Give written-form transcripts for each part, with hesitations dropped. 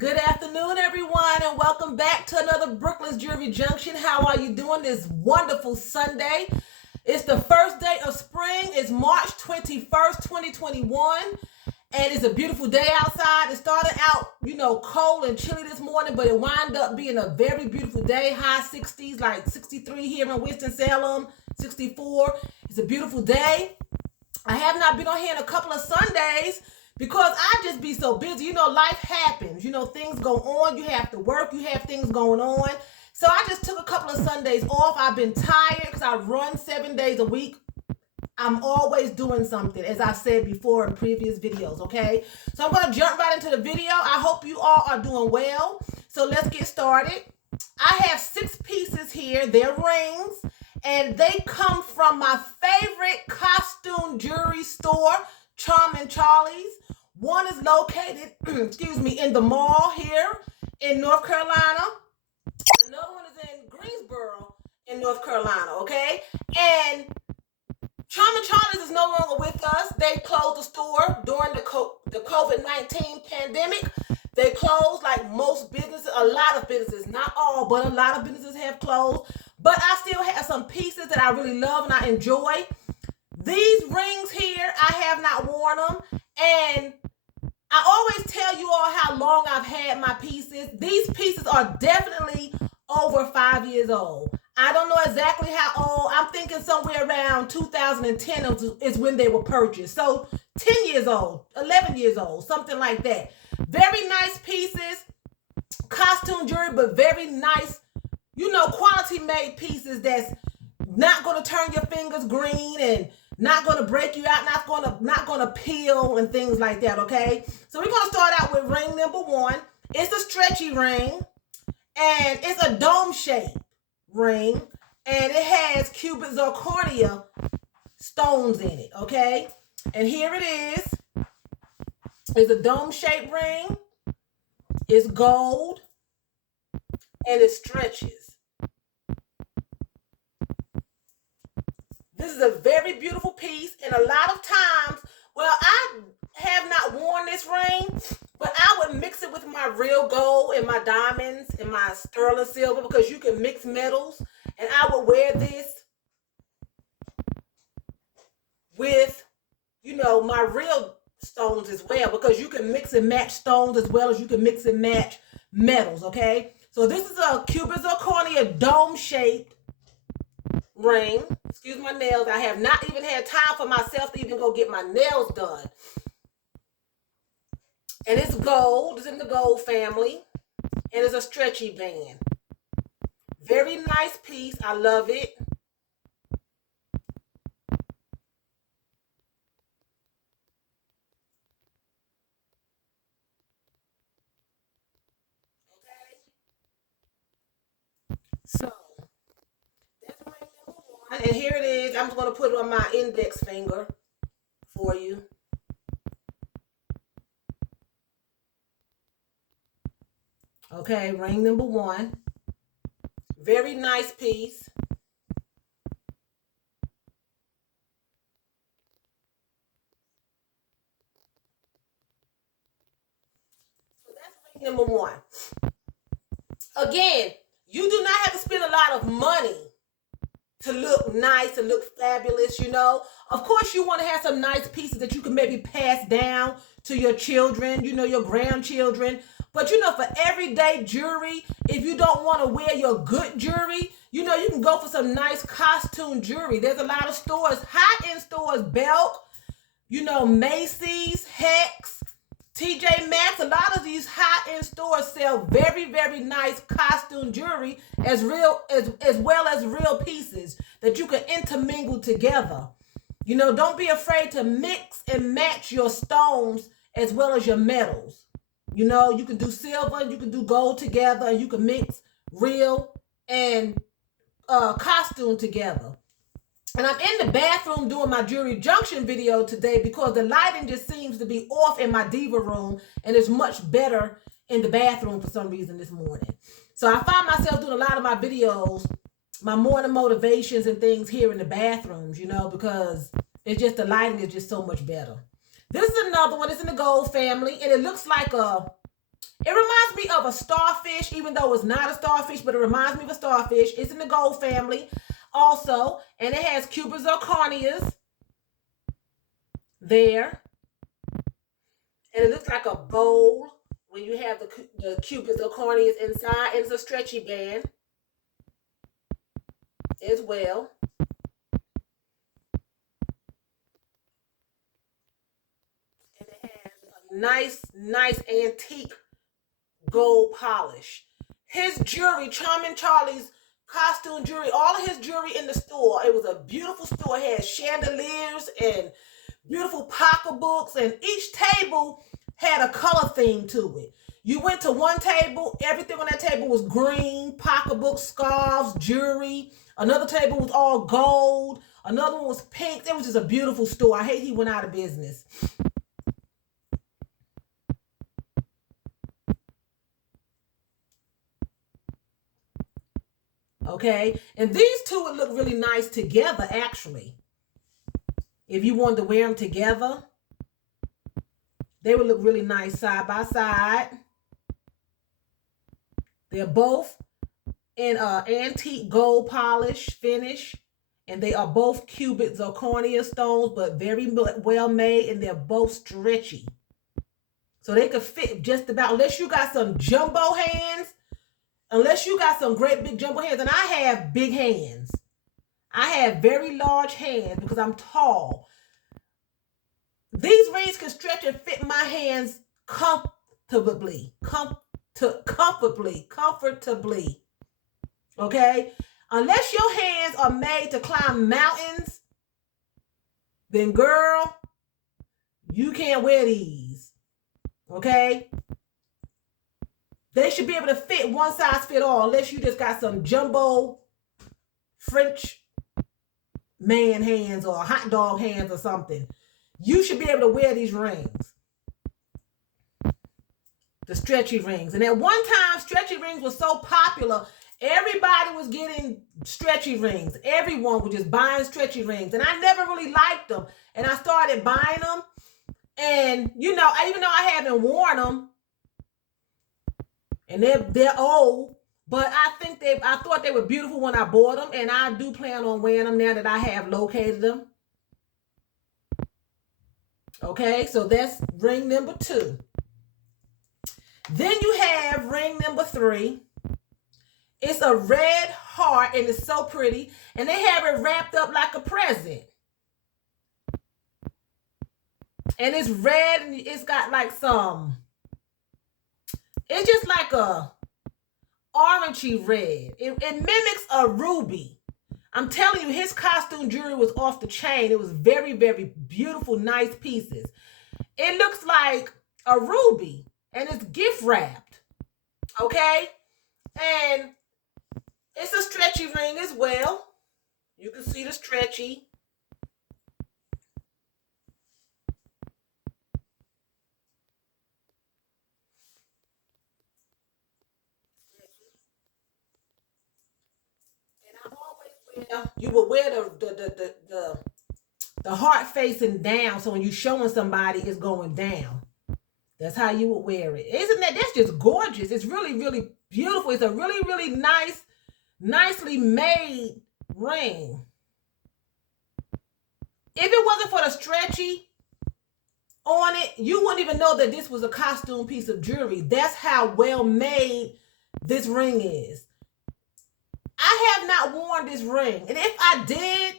Good afternoon, everyone, and welcome back to another Brooklyn's Jewelry Junction. How are you doing this wonderful Sunday? It's the first day of spring. It's March 21st, 2021, and it's a beautiful day outside. It started out, cold and chilly this morning, but it wound up being a very beautiful day. High 60s, like 63 here in Winston-Salem, 64. It's a beautiful day. I have not been on here in a couple of Sundays because I just be so busy. Life happens. Things go on. You have to work. You have things going on. So I just took a couple of Sundays off. I've been tired because I run 7 days a week. I'm always doing something, as I said before in previous videos, okay? So I'm going to jump right into the video. I hope you all are doing well. So let's get started. I have 6 pieces here. They're rings. And they come from my favorite costume jewelry store, Charming Charlie's. One is located, in the mall here in North Carolina. Another one is in Greensboro in North Carolina, okay? And Charming Charlie's is no longer with us. They closed the store during the COVID-19 pandemic. They closed like most businesses, a lot of businesses, not all, but a lot of businesses have closed. But I still have some pieces that I really love and I enjoy. These rings here, I have not worn them. And I always tell you all how long I've had my pieces. These pieces are definitely over 5 years old. I don't know exactly how old. I'm thinking somewhere around 2010 is when they were purchased. So 10 years old, 11 years old, something like that. Very nice pieces, costume jewelry, but very nice, quality made pieces that's not going to turn your fingers green and not going to break you out, not going to peel and things like that, okay? So we're going to start out with ring number 1. It's a stretchy ring, and it's a dome-shaped ring, and it has cubic zirconia stones in it, okay? And here it is. It's a dome-shaped ring. It's gold, and it stretches. This is a very beautiful piece, and a lot of times, I have not worn this ring, but I would mix it with my real gold and my diamonds and my sterling silver because you can mix metals, and I would wear this with, my real stones as well because you can mix and match stones as well as you can mix and match metals, okay? So this is a cubic zirconia dome-shaped ring. Excuse my nails. I have not even had time for myself to even go get my nails done. And it's gold. It's in the gold family. And it's a stretchy band. Very nice piece. I love it. Okay. So and here it is. I'm just going to put it on my index finger for you. Okay, ring number 1. Very nice piece. So that's ring number 1. Again, you do not have to spend a lot of money to look nice, to look fabulous, Of course, you want to have some nice pieces that you can maybe pass down to your children, your grandchildren. But, for everyday jewelry, if you don't want to wear your good jewelry, you can go for some nice costume jewelry. There's a lot of stores, high-end stores, Belk, Macy's, Hex, TJ Maxx. A lot of these high-end stores sell very, very nice costume jewelry as well as real pieces that you can intermingle together. Don't be afraid to mix and match your stones as well as your metals. You can do silver and you can do gold together, and you can mix real and costume together. And I'm in the bathroom doing my Jewelry Junction video today because the lighting just seems to be off in my diva room, and it's much better in the bathroom for some reason this morning. So I find myself doing a lot of my videos, my morning motivations and things here in the bathrooms, because it's just the lighting is just so much better. This is another one. It's in the gold family, and it looks like It reminds me of a starfish, even though it's not a starfish, but it reminds me of a starfish. It's in the gold family also, and it has Cuban zirconias there. And it looks like a bowl when you have the Cuban zirconias inside. It's a stretchy band as well. And it has a nice antique gold polish. His jewelry, Charming Charlie's costume jewelry, all of his jewelry in the store. It was a beautiful store. It had chandeliers and beautiful pocketbooks, and each table had a color theme to it. You went to one table, everything on that table was green, pocketbooks, scarves, jewelry. Another table was all gold. Another one was pink. It was just a beautiful store. I hate he went out of business. Okay, and these two would look really nice together, actually. If you wanted to wear them together, they would look really nice side by side. They're both in antique gold polish finish, and they are both cubic zirconia stones, but very well made, and they're both stretchy. So they could fit just about, unless you got some jumbo hands, unless you got some great big jumbo hands, and I have big hands. I have very large hands because I'm tall. These rings can stretch and fit my hands comfortably. Comfortably. Okay? Unless your hands are made to climb mountains, then girl, you can't wear these. Okay? They should be able to fit one size fit all, unless you just got some jumbo French man hands or hot dog hands or something. You should be able to wear these rings. The stretchy rings. And at one time, stretchy rings were so popular, everybody was getting stretchy rings. Everyone was just buying stretchy rings. And I never really liked them. And I started buying them. And, you know, even though I haven't worn them, and they're old, but I thought they were beautiful when I bought them, and I do plan on wearing them now that I have located them. Okay, so that's ring number 2. Then you have ring number 3. It's a red heart, and it's so pretty, and they have it wrapped up like a present. And it's red, and it's got like some, it's just like a orangey red. It mimics a ruby. I'm telling you, his costume jewelry was off the chain. It was very, very beautiful, nice pieces. It looks like a ruby, and it's gift wrapped. Okay? And it's a stretchy ring as well. You can see the stretchy. You will wear the heart facing down, so when you're showing somebody, it's going down. That's how you would wear it. Isn't that? That's just gorgeous. It's really, really beautiful. It's a really, really nicely made ring. If it wasn't for the stretchy on it, you wouldn't even know that this was a costume piece of jewelry. That's how well made this ring is. I have not worn this ring. And if I did,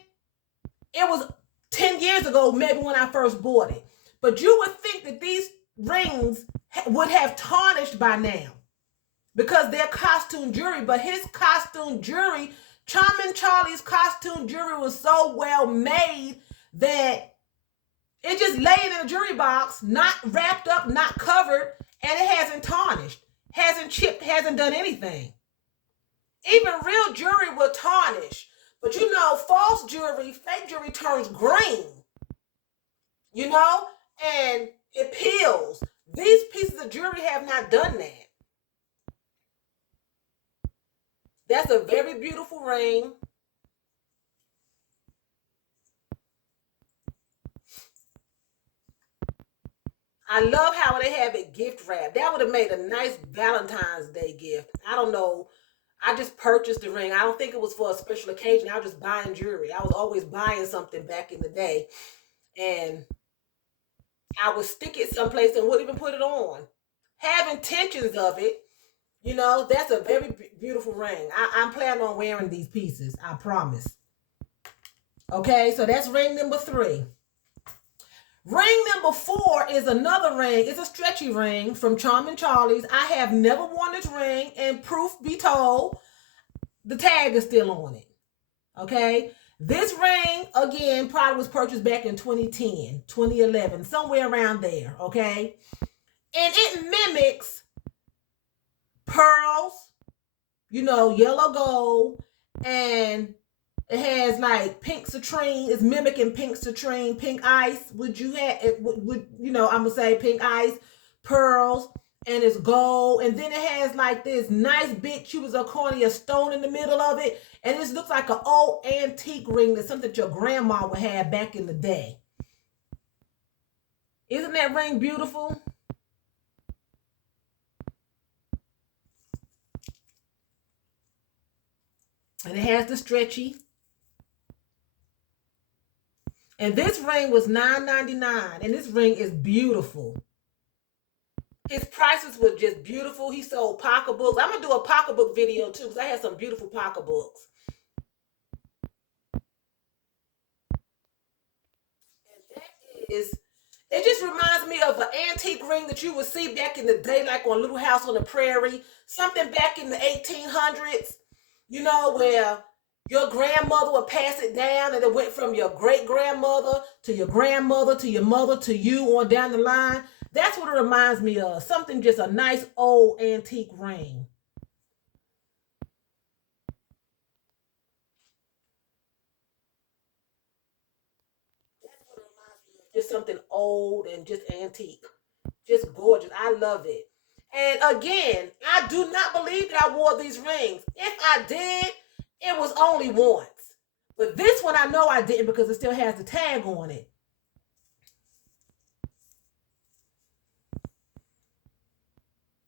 it was 10 years ago, maybe when I first bought it. But you would think that these rings would have tarnished by now because they're costume jewelry. But his costume jewelry, Charming Charlie's costume jewelry, was so well made that it just laid in a jewelry box, not wrapped up, not covered, and it hasn't tarnished, hasn't chipped, hasn't done anything. Even real jewelry will tarnish. But you know, false jewelry, fake jewelry turns green. You know? And it peels. These pieces of jewelry have not done that. That's a very beautiful ring. I love how they have it gift wrapped. That would have made a nice Valentine's Day gift. I don't know. I just purchased the ring. I don't think it was for a special occasion. I was just buying jewelry. I was always buying something back in the day. And I would stick it someplace and wouldn't even put it on. Have intentions of it. You know, that's a very beautiful ring. I'm planning on wearing these pieces. I promise. Okay, so that's ring number 3. Ring number 4 is another ring. It's a stretchy ring from Charming Charlie's. I have never worn this ring, and proof be told, the tag is still on it. Okay, this ring, again, probably was purchased back in 2010, 2011, somewhere around there. Okay, and it mimics pearls, you know, yellow gold, and it has like pink citrine. It's mimicking pink citrine, pink ice. Would you have it? Would you know? I'm gonna say pink ice, pearls, and it's gold. And then it has like this nice big cubic zirconia stone in the middle of it, and this looks like an old antique ring. That's something that your grandma would have back in the day. Isn't that ring beautiful? And it has the stretchy. And this ring was $9.99, and this ring is beautiful. His prices were just beautiful. He sold pocketbooks. I'm going to do a pocketbook video too, because I had some beautiful pocketbooks. And that is, it just reminds me of an antique ring that you would see back in the day, like on Little House on the Prairie. Something back in the 1800s, you know, where your grandmother would pass it down, and it went from your great-grandmother to your grandmother to your mother to you on down the line. That's what it reminds me of. Something, just a nice old antique ring. That's what it reminds me of. Just something old and just antique. Just gorgeous. I love it. And again, I do not believe that I wore these rings. If I did, it was only once. But this one I know I didn't, because it still has the tag on it.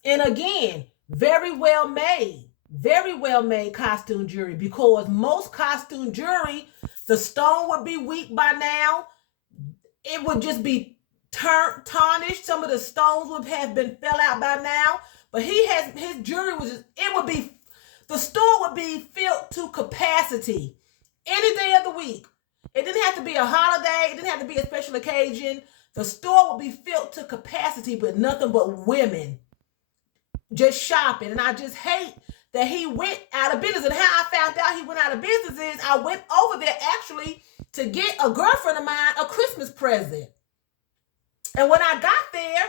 And again, very well made. Very well made costume jewelry, because most costume jewelry, the stone would be weak by now. It would just be tarnished. Some of the stones would have been fell out by now. But his jewelry was just, it would be, the store would be filled to capacity any day of the week. It didn't have to be a holiday. It didn't have to be a special occasion. The store would be filled to capacity with nothing but women just shopping. And I just hate that he went out of business. And how I found out he went out of business is I went over there actually to get a girlfriend of mine a Christmas present. And when I got there,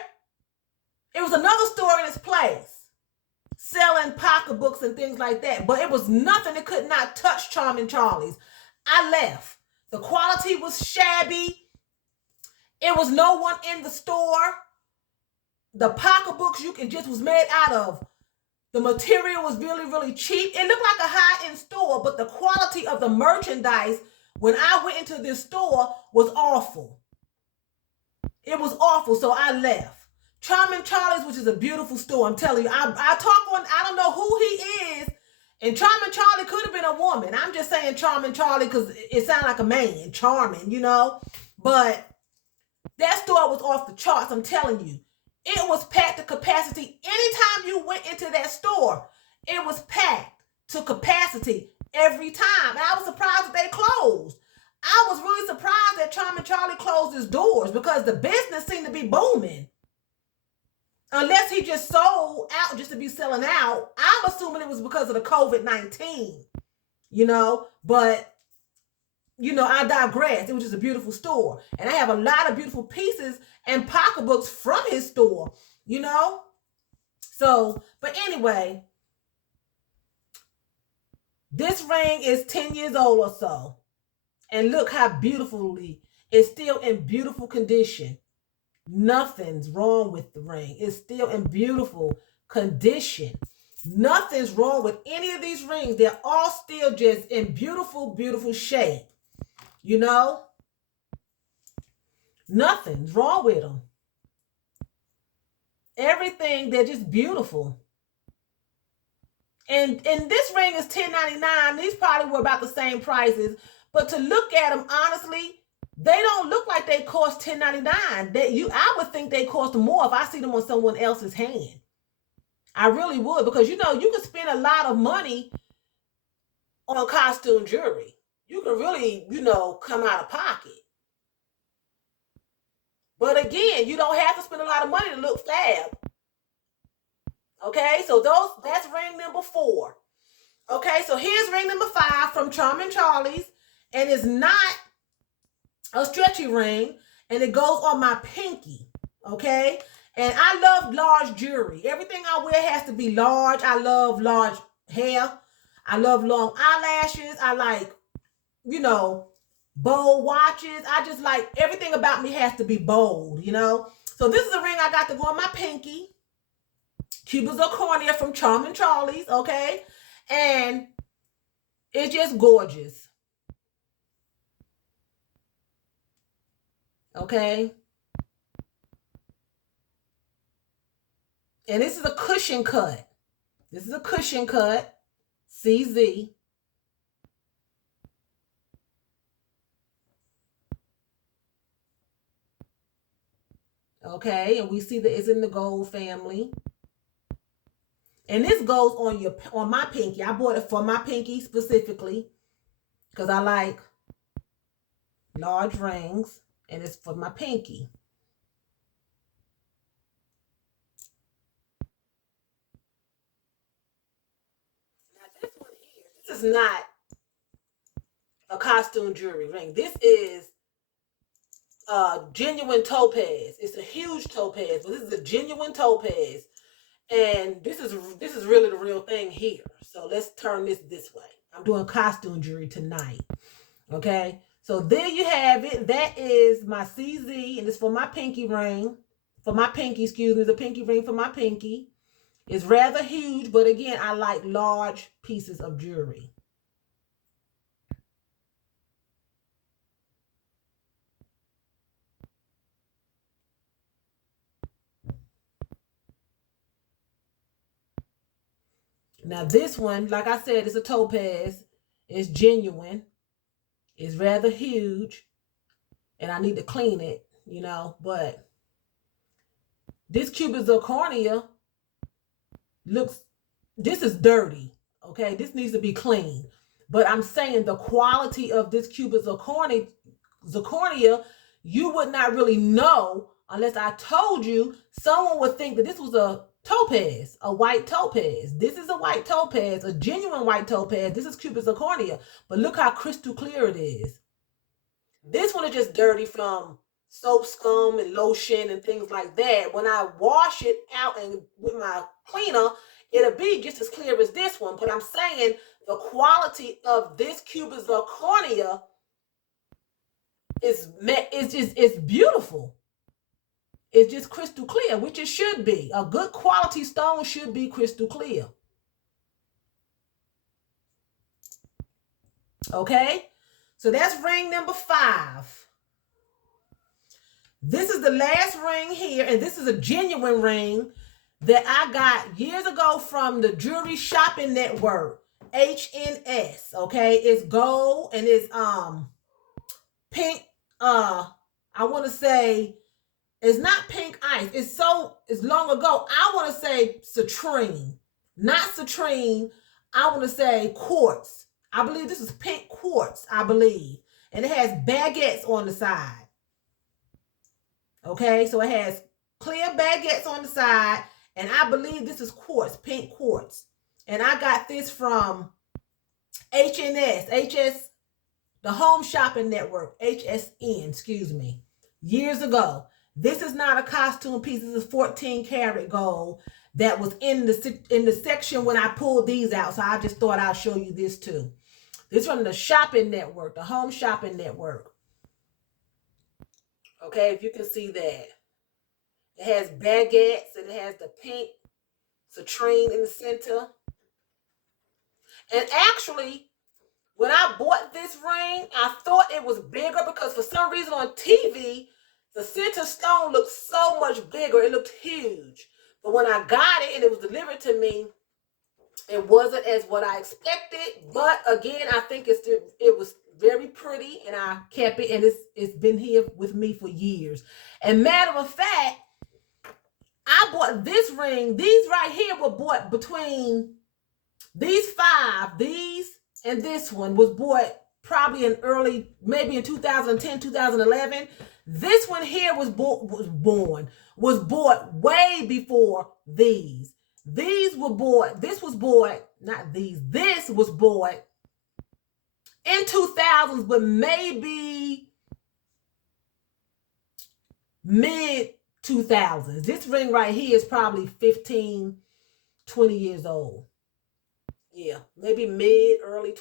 it was another store in its place selling pocketbooks and things like that. But it was nothing that could not touch Charming Charlie's. I left. The quality was shabby. It was no one in the store. The pocketbooks just was made out of. The material was really, really cheap. It looked like a high-end store, but the quality of the merchandise when I went into this store was awful. It was awful, so I left. Charming Charlie's, which is a beautiful store, I'm telling you. I talk on, I don't know who he is, and Charming Charlie could have been a woman. I'm just saying Charming Charlie because it sounds like a man, charming, you know. But that store was off the charts, I'm telling you. It was packed to capacity. Anytime you went into that store, it was packed to capacity every time. And I was surprised that they closed. I was really surprised that Charming Charlie closed his doors, because the business seemed to be booming. Unless he just sold out just to be selling out. I'm assuming it was because of the COVID-19, you know. But, you know, I digress. It was just a beautiful store. And I have a lot of beautiful pieces and pocketbooks from his store, you know. So, but anyway, this ring is 10 years old or so. And look how beautifully it's still in beautiful condition. Nothing's wrong with the ring. It's still in beautiful condition. Nothing's wrong with any of these rings. They're all still just in beautiful, beautiful shape. You know? Nothing's wrong with them. Everything, they're just beautiful. And this ring is $10.99. These probably were about the same prices, but to look at them honestly, they don't look like they cost $10.99. I would think they cost more if I see them on someone else's hand. I really would, because you could spend a lot of money on costume jewelry. You can really, come out of pocket. But again, you don't have to spend a lot of money to look fab. Okay, so that's ring number 4. Okay, so here's ring number 5 from Charming Charlie's, and it's not a stretchy ring, and it goes on my pinky. Okay, and I love large jewelry. Everything I wear has to be large. I love large hair. I love long eyelashes. I like, bold watches. I just like everything about me has to be bold. So this is a ring I got to go on my pinky. Cupid Zirconia from Charming Charlie's, okay? And it's just gorgeous. Okay? And this is a cushion cut. This is a cushion cut. CZ. Okay, and we see that it's in the gold family. And this goes on my pinky. I bought it for my pinky specifically because I like large rings, and it's for my pinky. Now this one here, this is not a costume jewelry ring. This is genuine topaz. It's a huge topaz, but this is a genuine topaz. And this is really the real thing here. So let's turn this way. I'm doing costume jewelry tonight. Okay. So there you have it. That is my CZ, and it's for my pinky ring. For my pinky, excuse me, the pinky ring for my pinky. It's rather huge, but again, I like large pieces of jewelry. Now this one, like I said, it's a topaz. It's genuine. It's rather huge. And I need to clean it, but this Cupid Zirconia this is dirty. Okay, this needs to be clean. But I'm saying the quality of this Cupid Zirconia, you would not really know unless I told you. Someone would think that this was a topaz, a white topaz. This is a white topaz, a genuine white topaz. This is Cupid Zirconia, but look how crystal clear it is. This one is just dirty from soap scum and lotion and things like that. When I wash it out and with my cleaner, it'll be just as clear as this one. But I'm saying the quality of this Cupid Zirconia is beautiful. It's just crystal clear, which it should be. A good quality stone should be crystal clear. Okay? So that's ring number 5. This is the last ring here, and this is a genuine ring that I got years ago from the Jewelry Shopping Network, HNS. Okay? It's gold and it's pink. I want to say it's not pink ice. It's long ago. I want to say citrine. Not citrine. I want to say quartz. I believe this is pink quartz, I believe. And it has baguettes on the side. Okay, so it has clear baguettes on the side. And I believe this is quartz, pink quartz. And I got this from HNS, the Home Shopping Network, HSN, excuse me, years ago. This is not a costume piece. This is 14 karat gold that was in the section when I pulled these out. So I just thought I'd show you this too. This from the Shopping Network, the Home Shopping Network. Okay, if you can see that. It has baguettes and it has the pink citrine in the center. And actually, when I bought this ring, I thought it was bigger because for some reason on TV, the center stone looked so much bigger. It looked huge. But when I got it and it was delivered to me, it wasn't as what I expected. But again, I think it was very pretty, and I kept it, and it's been here with me for years. And matter of fact, I bought this ring. These right here were bought between these 5, these and this one was bought probably maybe in 2010, 2011. This one here was bought way before these. This was bought in 2000s, but maybe mid 2000s. This ring right here is probably 15, 20 years old. Yeah, maybe early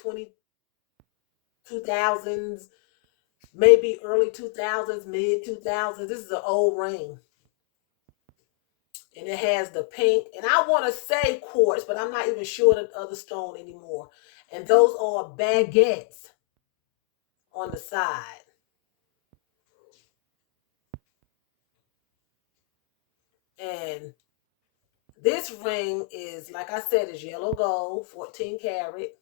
2000s, maybe early 2000s, mid 2000s. This is an old ring. And it has the pink, and I want to say quartz, but I'm not even sure the other stone anymore. And those are baguettes on the side. And this ring is, like I said, is yellow gold, 14 karat.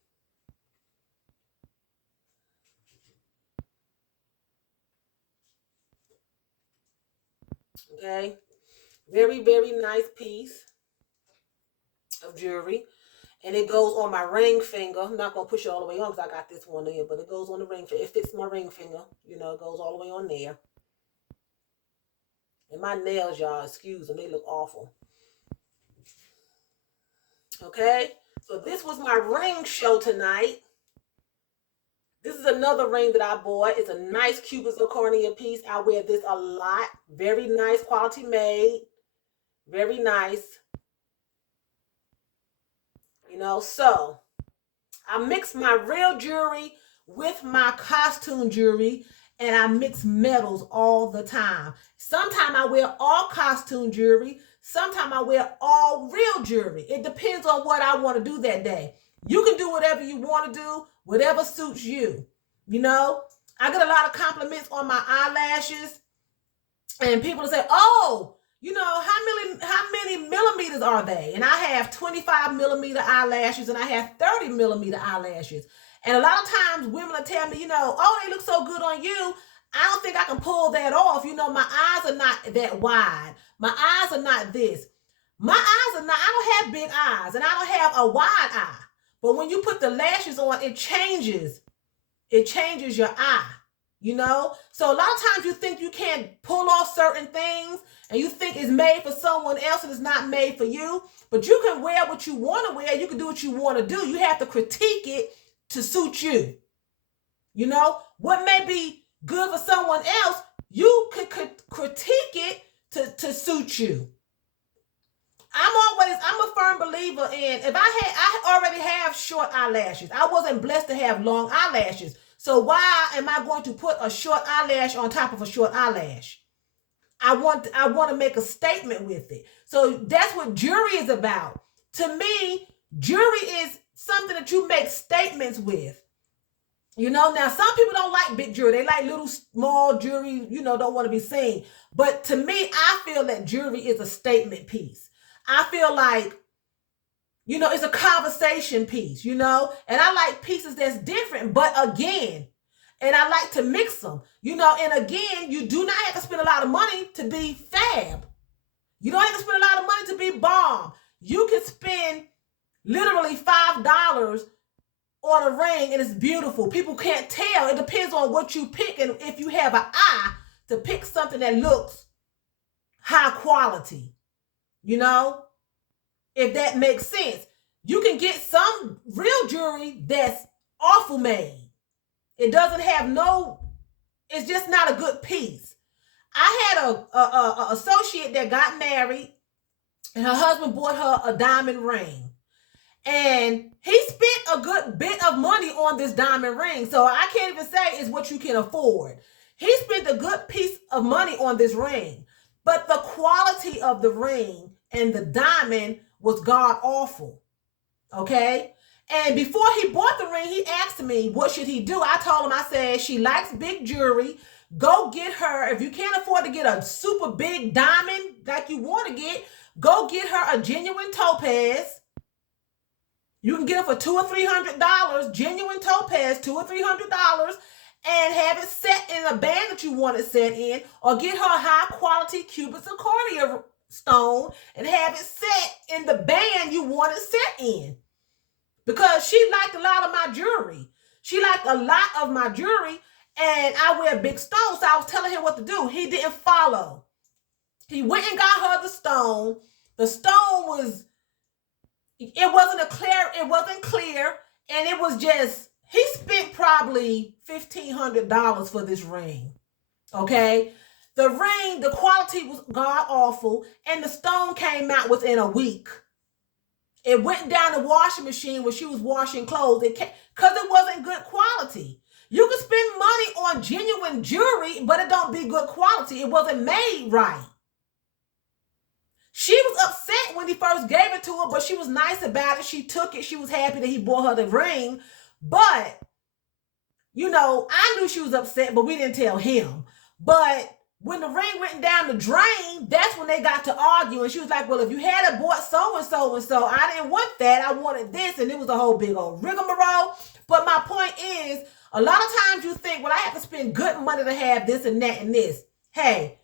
Okay. Very, very nice piece of jewelry. And it goes on my ring finger. I'm not going to push it all the way on because I got this one in, but it goes on the ring finger. It fits my ring finger. You know, it goes all the way on there. And my nails, y'all, excuse them, they look awful. Okay, so this was my ring show tonight. This is another ring that I bought. It's a nice Cupid's zirconia piece. I wear this a lot. Very nice, quality made. Very nice. You know, so I mix my real jewelry with my costume jewelry, and I mix metals all the time. Sometimes I wear all costume jewelry. Sometimes I wear all real jewelry. It depends on what I want to do that day. You can do whatever you want to do, whatever suits you. You know, I get a lot of compliments on my eyelashes, and people say, "Oh, you know, how many millimeters are they?" And I have 25 millimeter eyelashes, and I have 30 millimeter eyelashes. And a lot of times women will tell me, you know, "Oh, they look so good on you. I don't think I can pull that off. You know, my eyes are not that wide. My eyes are not this. My eyes are not, I don't have big eyes, and I don't have a wide eye. But when you put the lashes on, it changes. It changes your eye, you know? So a lot of times you think you can't pull off certain things, and you think it's made for someone else and it's not made for you. But you can wear what you want to wear. You can do what you want to do. You have to critique it to suit you. You know, what may be good for someone else, you can critique it to suit you. I'm a firm believer in, if I already have short eyelashes. I wasn't blessed to have long eyelashes. So why am I going to put a short eyelash on top of a short eyelash? I want to make a statement with it. So that's what jewelry is about. To me, jewelry is something that you make statements with. You know, now some people don't like big jewelry. They like little small jewelry, you know, don't want to be seen. But to me, I feel that jewelry is a statement piece. I feel like, you know, it's a conversation piece, you know, and I like pieces that's different, but again, and I like to mix them, you know, and again, you do not have to spend a lot of money to be fab. You don't have to spend a lot of money to be bomb. You can spend literally $5 on a ring and it's beautiful. People can't tell. It depends on what you pick, and if you have an eye to pick something that looks high quality, you know, if that makes sense. You can get some real jewelry that's awful made. It doesn't have it's just not a good piece. I had a associate that got married, and her husband bought her a diamond ring. And he spent a good bit of money on this diamond ring. So I can't even say it's what you can afford. He spent a good piece of money on this ring. But the quality of the ring and the diamond was god awful. Okay? And before he bought the ring, he asked me, what should he do? I told him, I said, she likes big jewelry. Go get her. If you can't afford to get a super big diamond like you want to get, Go get her a genuine topaz. You can get it for $200 or $300, genuine topaz, $200 or $300, and have it set in a band that you want it set in, or get her a high quality cubic zirconia stone and have it set in the band you want it set in. Because she liked a lot of my jewelry. She liked a lot of my jewelry, and I wear big stones, so I was telling him what to do. He didn't follow. He went and got her the stone. The stone was, it wasn't clear, and it was just, he spent probably $1,500 for this ring. Okay? The ring, the quality was god awful, and the stone came out within a week. It went down the washing machine when she was washing clothes because it wasn't good quality. You can spend money on genuine jewelry, but it don't be good quality. It wasn't made right. She was upset when he first gave it to her, but she was nice about it. She took it. She was happy that he bought her the ring. But, you know, I knew she was upset, but we didn't tell him. But when the ring went down the drain, that's when they got to argue. And she was like, well, if you had bought so-and-so and so, I didn't want that. I wanted this. And it was a whole big old rigmarole. But my point is, a lot of times you think, well, I have to spend good money to have this and that and this. Hey,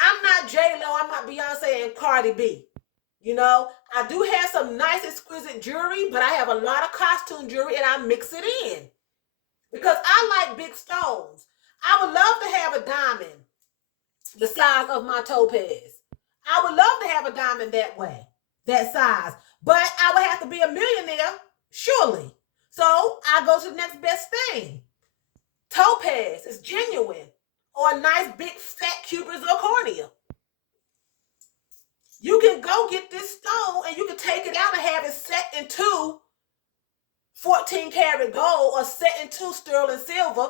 I'm not J-Lo. I'm not Beyonce and Cardi B. You know, I do have some nice, exquisite jewelry, but I have a lot of costume jewelry, and I mix it in because I like big stones. I would love to have a diamond the size of my topaz. I would love to have a diamond that way, that size. But I would have to be a millionaire, surely. So I go to the next best thing. Topaz is genuine, or a nice big fat cubic zirconia. You can go get this stone and you can take it out and have it set into 14 karat gold or set into sterling silver.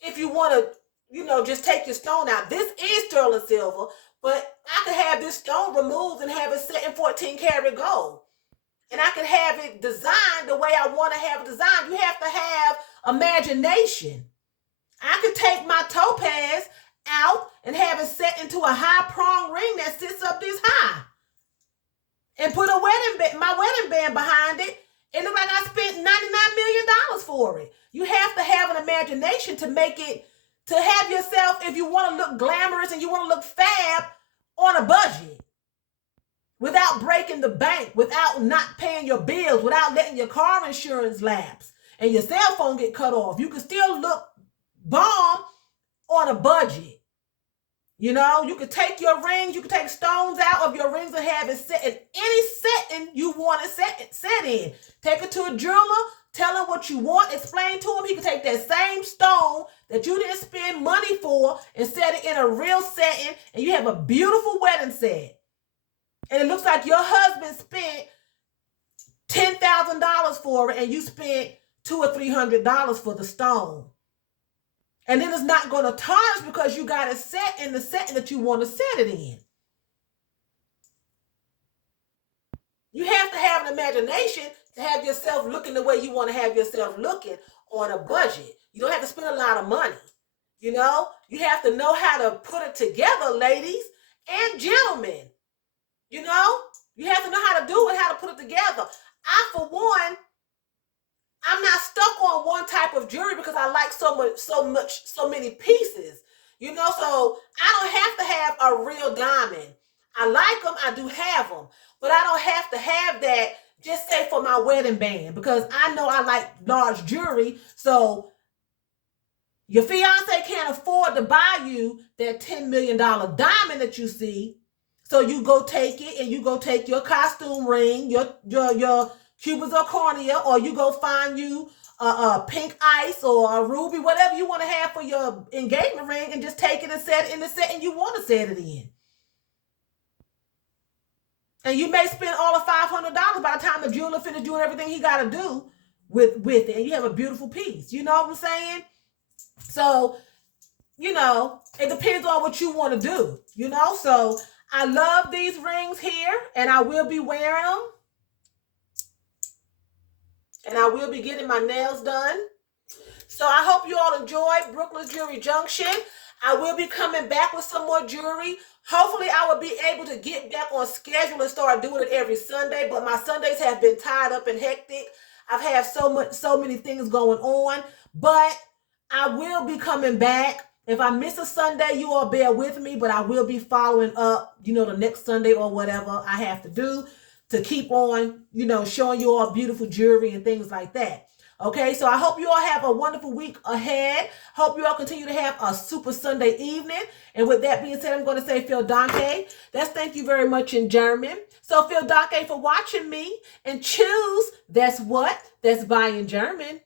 If you want to, you know, just take your stone out. This is sterling silver, but I could have this stone removed and have it set in 14 karat gold. And I could have it designed the way I want to have it designed. You have to have imagination. I could take my topaz out and have it set into a high prong ring that sits up this high. And put my wedding band behind it. It looked like I spent $99 million for it. You have to have an imagination to make it, to have yourself, if you want to look glamorous and you want to look fab, on a budget. Without breaking the bank, without not paying your bills, without letting your car insurance lapse and your cell phone get cut off. You can still look bomb on a budget. You know, you can take your rings, you can take stones out of your rings and have it set in any setting you want it set in. Take it to a jeweler, tell him what you want, explain to him. He can take that same stone that you didn't spend money for and set it in a real setting, and you have a beautiful wedding set. And it looks like your husband spent $10,000 for it and you spent $200 or $300 for the stone. And then it's not going to tarnish because you got it set in the setting that you want to set it in. You have to have an imagination to have yourself looking the way you want to have yourself looking on a budget. You don't have to spend a lot of money. You know, you have to know how to put it together, ladies and gentlemen. You know, you have to know how to do it, how to put it together. I, for one, I'm not stuck on one type of jewelry because I like so many pieces. You know, so I don't have to have a real diamond. I like them, I do have them, but I don't have to have that just say for my wedding band because I know I like large jewelry. So your fiance can't afford to buy you that $10 million diamond that you see. So you go take it and you go take your costume ring, your cubic zirconia, or you go find you a pink ice or a ruby, whatever you want to have for your engagement ring, and just take it and set it in the setting you want to set it in. And you may spend all of $500 by the time the jeweler finishes doing everything he got to do with it, and you have a beautiful piece. You know what I'm saying? So, you know, it depends on what you want to do, you know? So I love these rings here, and I will be wearing them. And I will be getting my nails done. So I hope you all enjoyed Brooklyn's Jewelry Junction. I will be coming back with some more jewelry. Hopefully, I will be able to get back on schedule and start doing it every Sunday. But my Sundays have been tied up and hectic. I've had so many things going on. But I will be coming back. If I miss a Sunday, you all bear with me. But I will be following up, the next Sunday or whatever I have to do to keep on, showing you all beautiful jewelry and things like that. Okay, so I hope you all have a wonderful week ahead. Hope you all continue to have a super Sunday evening. And with that being said, I'm going to say Phil Danke. That's thank you very much in German. So Phil Danke for watching me and choose. That's what? That's bye in German.